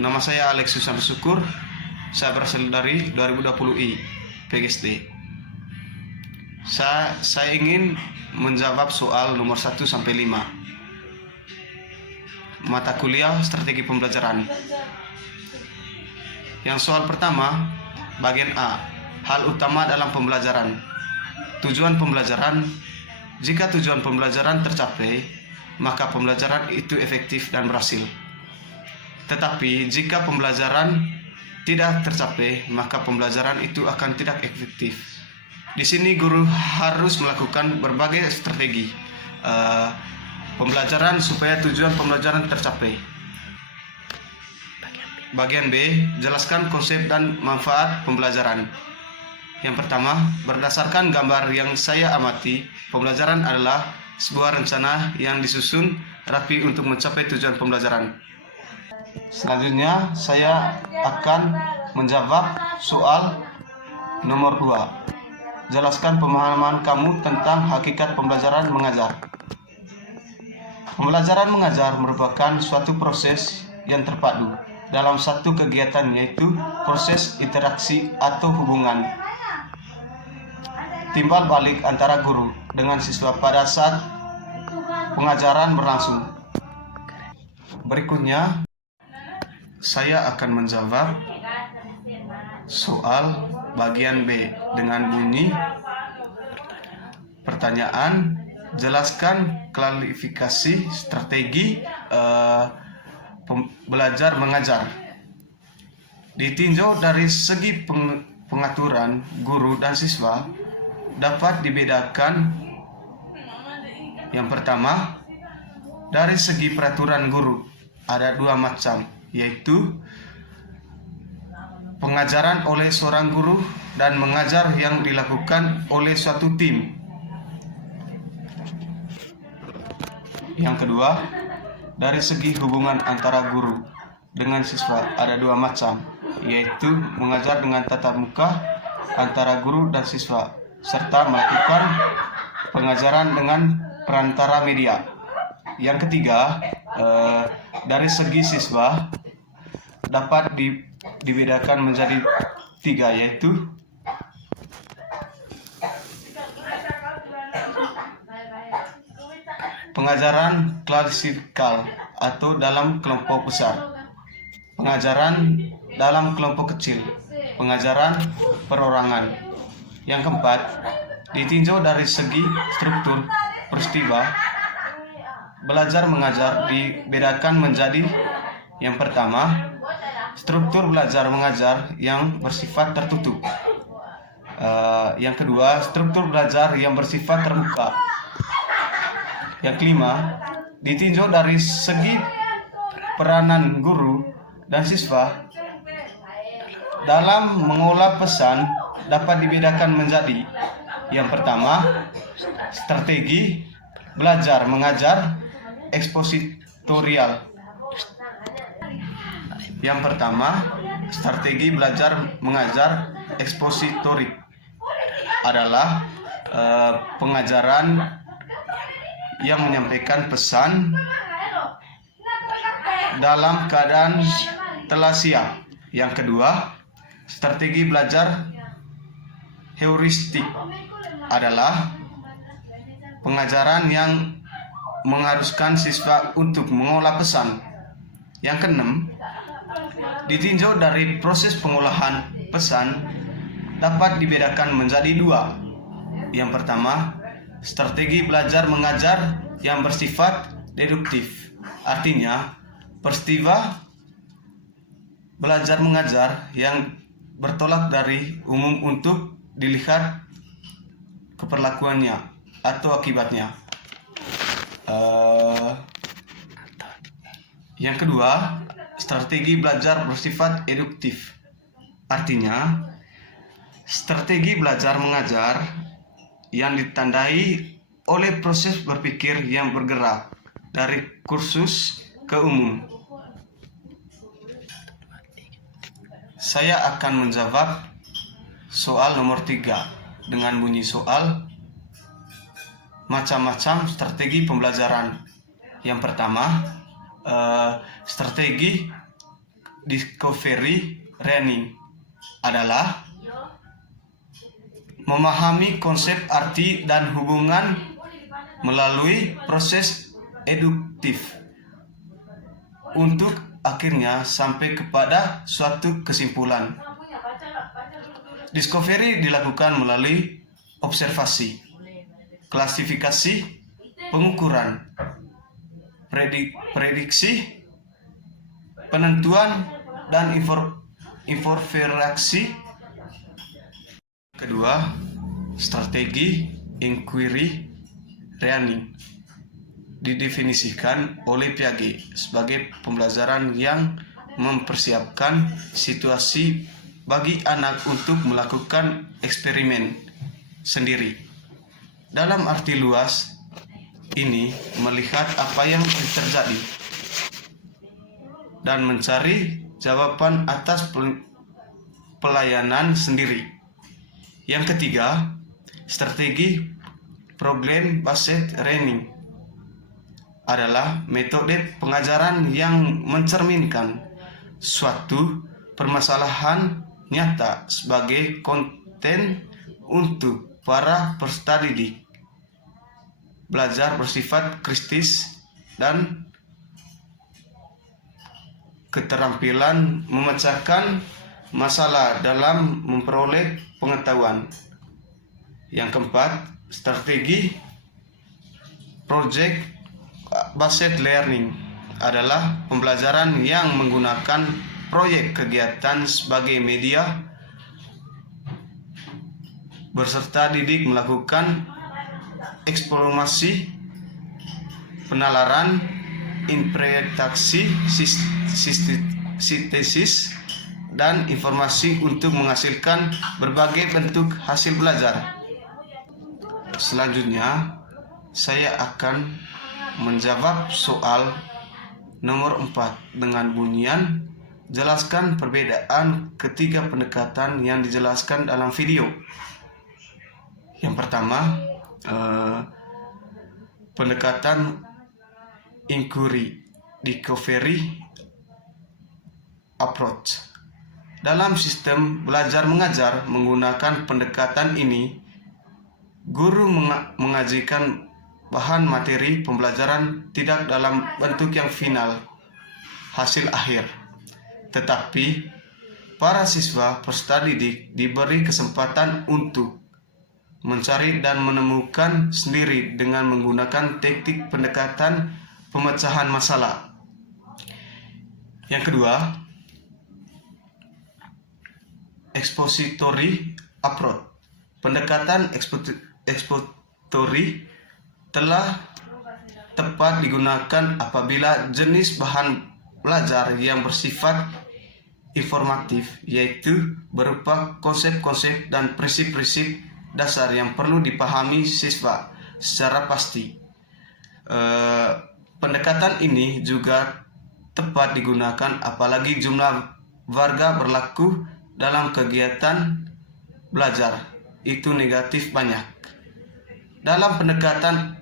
Nama saya Alex Susan Syukur. Saya berasal dari 2020 PGSD. Saya ingin menjawab soal nomor 1 sampai 5. Mata kuliah strategi pembelajaran. Yang soal pertama, bagian A. Hal utama dalam pembelajaran. Tujuan pembelajaran. Jika tujuan pembelajaran tercapai, maka pembelajaran itu efektif dan berhasil. Tetapi jika pembelajaran tidak tercapai, maka pembelajaran itu akan tidak efektif. Di sini guru harus melakukan berbagai strategi pembelajaran supaya tujuan pembelajaran tercapai. Bagian B, jelaskan konsep dan manfaat pembelajaran. Yang pertama, berdasarkan gambar yang saya amati, pembelajaran adalah sebuah rencana yang disusun rapi untuk mencapai tujuan pembelajaran. Selanjutnya, saya akan menjawab soal nomor 2. Jelaskan pemahaman kamu tentang hakikat pembelajaran mengajar. Pembelajaran mengajar merupakan suatu proses yang terpadu dalam satu kegiatan, yaitu proses interaksi atau hubungan timbal balik antara guru dengan siswa pada saat pengajaran berlangsung. Berikutnya, saya akan menjawab soal bagian B dengan bunyi pertanyaan, jelaskan klarifikasi strategi belajar mengajar. Ditinjau dari segi pengaturan guru dan siswa dapat dibedakan. Yang pertama, dari segi peraturan guru ada 2 macam, yaitu pengajaran oleh seorang guru dan mengajar yang dilakukan oleh suatu tim. Yang kedua, dari segi hubungan antara guru dengan siswa ada 2 macam, yaitu mengajar dengan tatap muka antara guru dan siswa, serta melakukan pengajaran dengan perantara media. Yang ketiga, dari segi siswa dapat dibedakan menjadi 3, yaitu pengajaran klasikal atau dalam kelompok besar, pengajaran dalam kelompok kecil, pengajaran perorangan. Yang keempat, ditinjau dari segi struktur peristiwa, belajar mengajar dibedakan menjadi yang pertama, struktur belajar mengajar yang bersifat tertutup. Yang kedua, struktur belajar yang bersifat terbuka. Yang kelima, ditinjau dari segi peranan guru dan siswa dalam mengolah pesan dapat dibedakan menjadi yang pertama, strategi belajar mengajar ekspositorial. Yang pertama, strategi belajar mengajar ekspositorik adalah pengajaran yang menyampaikan pesan dalam keadaan telah siap. Yang kedua, strategi belajar heuristik adalah pengajaran yang mengharuskan siswa untuk mengolah pesan. Yang keenam, ditinjau dari proses pengolahan pesan dapat dibedakan menjadi 2. Yang pertama, strategi belajar mengajar yang bersifat deduktif. Artinya, peristiwa belajar mengajar yang bertolak dari umum untuk dilihat keperlakuannya atau akibatnya. Yang kedua, strategi belajar bersifat eduktif. Artinya, strategi belajar mengajar yang ditandai oleh proses berpikir yang bergerak dari kursus ke umum. Saya akan menjawab soal nomor 3 dengan bunyi soal macam-macam strategi pembelajaran. Yang pertama, strategi discovery learning adalah memahami konsep, arti, dan hubungan melalui proses deduktif untuk akhirnya sampai kepada suatu kesimpulan. Discovery dilakukan melalui observasi, klasifikasi, pengukuran, prediksi, penentuan, dan inferensi. Kedua, strategi inquiry reasoning didefinisikan oleh Piaget sebagai pembelajaran yang mempersiapkan situasi bagi anak untuk melakukan eksperimen sendiri. Dalam arti luas ini, melihat apa yang terjadi dan mencari jawaban atas pelayanan sendiri. Yang ketiga, strategi problem based learning adalah metode pengajaran yang mencerminkan suatu permasalahan nyata sebagai konten untuk para peserta didik. Belajar bersifat kritis dan keterampilan memecahkan masalah dalam memperoleh pengetahuan. Yang keempat, strategi project based learning adalah pembelajaran yang menggunakan proyek kegiatan sebagai media. Peserta didik melakukan eksplorasi, penalaran, interpretasi, sintesis, dan informasi untuk menghasilkan berbagai bentuk hasil belajar. Selanjutnya, saya akan menjawab soal nomor 4 dengan bunyian jelaskan perbedaan ketiga pendekatan yang dijelaskan dalam video. Yang pertama, pendekatan inquiry discovery approach. Dalam sistem belajar mengajar menggunakan pendekatan ini, guru mengajikan bahan materi pembelajaran tidak dalam bentuk yang final, hasil akhir, tetapi para siswa peserta didik diberi kesempatan untuk mencari dan menemukan sendiri dengan menggunakan teknik pendekatan pemecahan masalah. Yang kedua, expository approach. Pendekatan expository telah tepat digunakan apabila jenis bahan belajar yang bersifat informatif, yaitu berupa konsep-konsep dan prinsip-prinsip dasar yang perlu dipahami siswa secara pasti. Pendekatan ini juga tepat digunakan apalagi jumlah warga berlaku dalam kegiatan belajar itu negatif banyak. Dalam pendekatan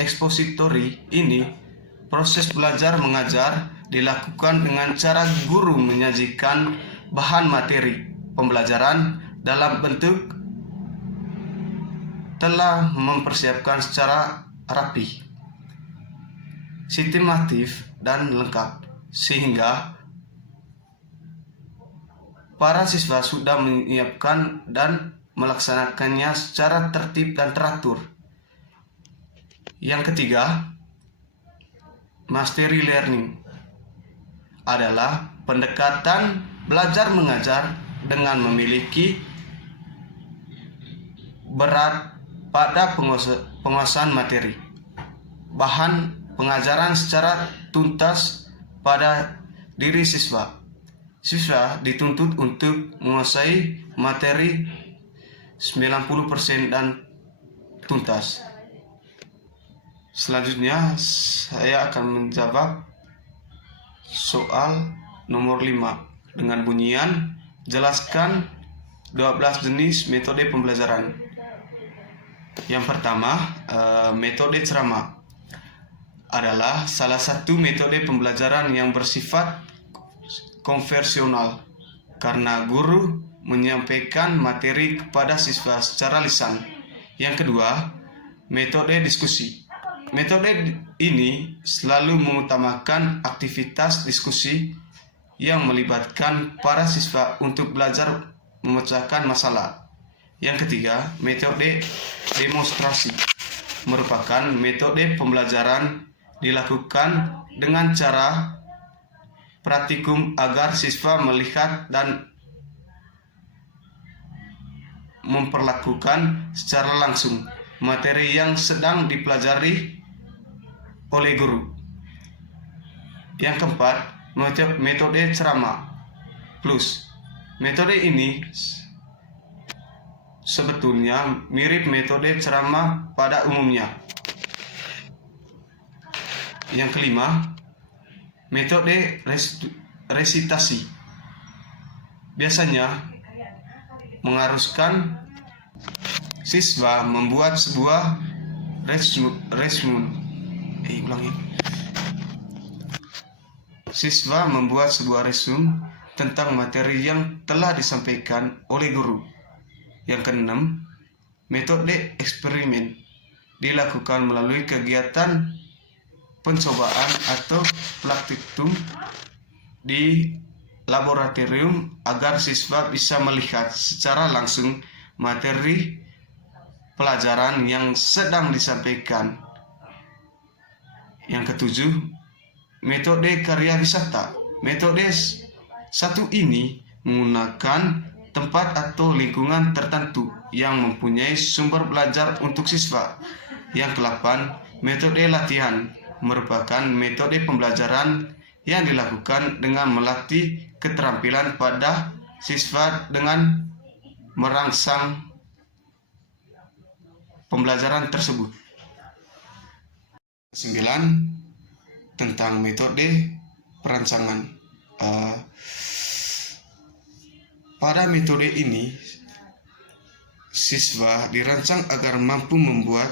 expository ini, proses belajar mengajar dilakukan dengan cara guru menyajikan bahan materi pembelajaran dalam bentuk telah mempersiapkan secara rapi, sistematif, dan lengkap, sehingga para siswa sudah menyiapkan dan melaksanakannya secara tertib dan teratur. Yang ketiga, mastery learning adalah pendekatan belajar mengajar dengan memiliki berat pada penguasaan materi bahan pengajaran secara tuntas pada diri siswa. Siswa dituntut untuk menguasai materi 90% dan tuntas. Selanjutnya saya akan menjawab soal nomor 5 dengan bunyian jelaskan 12 jenis metode pembelajaran. Yang pertama, metode ceramah adalah salah satu metode pembelajaran yang bersifat konversional karena guru menyampaikan materi kepada siswa secara lisan. Yang kedua, metode diskusi. Metode ini selalu mengutamakan aktivitas diskusi yang melibatkan para siswa untuk belajar memecahkan masalah. Yang ketiga, metode demonstrasi merupakan metode pembelajaran dilakukan dengan cara praktikum agar siswa melihat dan memperlakukan secara langsung materi yang sedang dipelajari oleh guru. Yang keempat, metode ceramah plus. Metode ini sebetulnya mirip metode ceramah pada umumnya. Yang kelima, metode resitasi. Biasanya mengharuskan siswa membuat sebuah resume. Siswa membuat sebuah resume tentang materi yang telah disampaikan oleh guru. Yang keenam, metode eksperimen dilakukan melalui kegiatan pencobaan atau praktikum di laboratorium agar siswa bisa melihat secara langsung materi pelajaran yang sedang disampaikan. Yang ketujuh, metode karya wisata. Metode satu ini menggunakan tempat atau lingkungan tertentu yang mempunyai sumber belajar untuk siswa. Yang kedelapan, metode latihan merupakan metode pembelajaran yang dilakukan dengan melatih keterampilan pada siswa dengan merangsang pembelajaran tersebut. 9. Tentang metode perancangan. Pada metode ini, siswa dirancang agar mampu membuat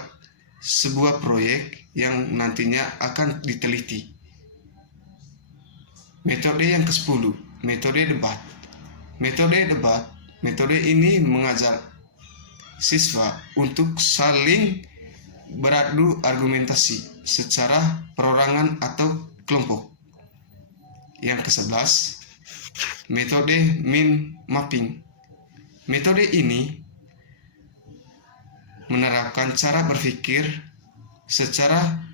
sebuah proyek yang nantinya akan diteliti. Metode yang ke-10, metode debat. Metode ini mengajak siswa untuk saling beradu argumentasi secara perorangan atau kelompok. Yang ke-11, metode mind mapping. Metode ini menerapkan cara berpikir secara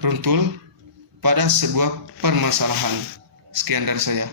runtul pada sebuah permasalahan. Sekian dari saya.